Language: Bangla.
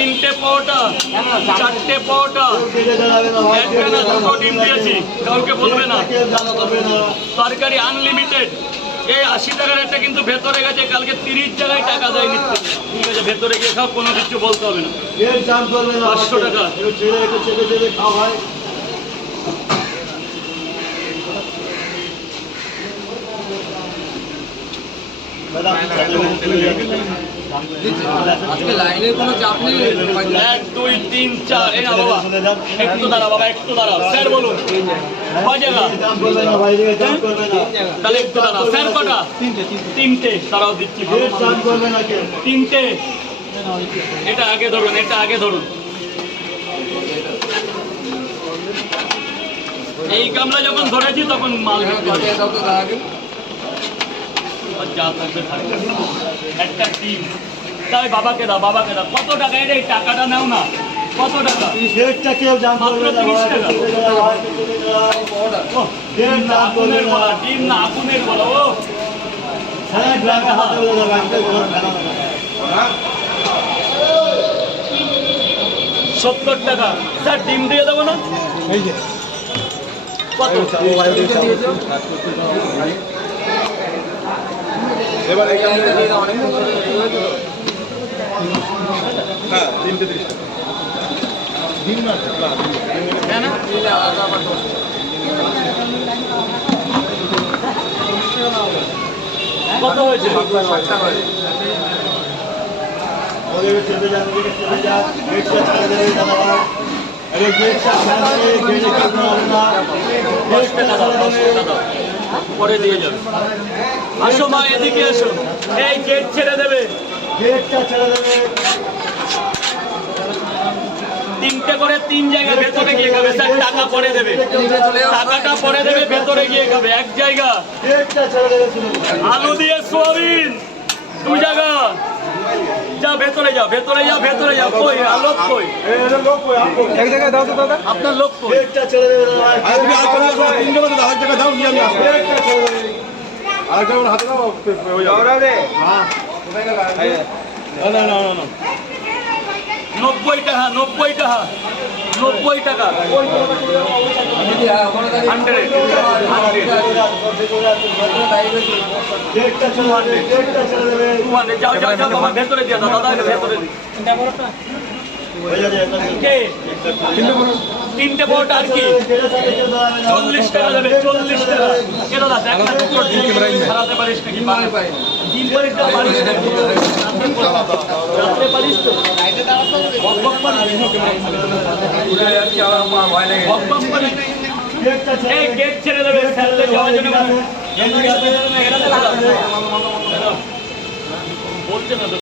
তিনটে পাওয়াটা, চারটে পাওয়াটা, একটা না দুটো ডিম দিয়েছি, কাউকে বলবে না। তরকারি আনলিমিটেড। এই 80 টাকার একটা কিন্তু ভেতরে গেছে, কালকে 30 জায়গায় টাকা দেয় নিচ্ছে। ঠিক আছে, ভেতরে গিয়ে খাও, কোনো কিছু বলতে হবে না। 500 টাকা। লাইনের কোনো চাপ নেই। 1 2 3 4 এই না বাবা, একটু দাঁড়া বাবা, একটু দাঁড়াও। স্যার বলুন কয় জায়গা? তাহলে একটু দাঁড়াও। স্যার কটা? তিনটে। তারাও দিচ্ছি, তিনটে। এটা আগে ধরুন, এটা আগে ধরুন। এই গামলা যখন ধরেছি তখন মাল যা থাকবে থাকবে। একটা টিম। তাই বাবাকে দাও, বাবাকে দাও। কত টাকা? এটা এই টাকাটা নাও না। কত টাকা? মাত্র 30 টাকা। ডিম না আগুনের বলা, ডিম না আগুনের বলা। ও 70 টাকা। স্যার ডিম দিয়ে দেবো না? কত? এবার হ্যাঁ 330 টাকা দিন না কত হয়েছে? পরে দিয়ে যাবে। আসো মা, এদিকে এসো। এই গেট ছেড়ে দেবে, তিনটে করে 3 জায়গায় ভেতরে গিয়ে খাবে। স্যার টাকা পরে দেবে, টাকাটা পরে দেবে, ভেতরে গিয়ে খাবে। এক জায়গা আলু দিয়ে সোয়াবিন, 2 জায়গা। যা ভেতরে যাও, ভেতরে যাও, ভেতরে যাও। কই আলোক? কই এক জায়গায় দাও তো দাদা, আপনার লোক কই? তুমি আর করে দাও, 3 টাকা দাও, 1 টাকা দাও, নিয়ে আমি আসবো। আরেকটা ওর হাতে দাও, হয়ে যাবে। হ্যাঁ না না না না 90 টাকা, 90 টাকা, 90 টাকা। 100 যাও যাও যাও বাবা, ভেতরে দিয়ে দাও। দাদা ভেতরে তিনটে বড়টা আর কি 40 টাকা দেবে। 40 টাকা। কে দাদা একটা টুকরো ডিম ছাড়াতে পারিস নাকি? ডিম পারিস না? পারিস না? রাত্রে পারিস তো? বক পারিস? এই গেট ছেড়ে দেবে স্যারদের যাওয়ার জন্য। বলছে না তো।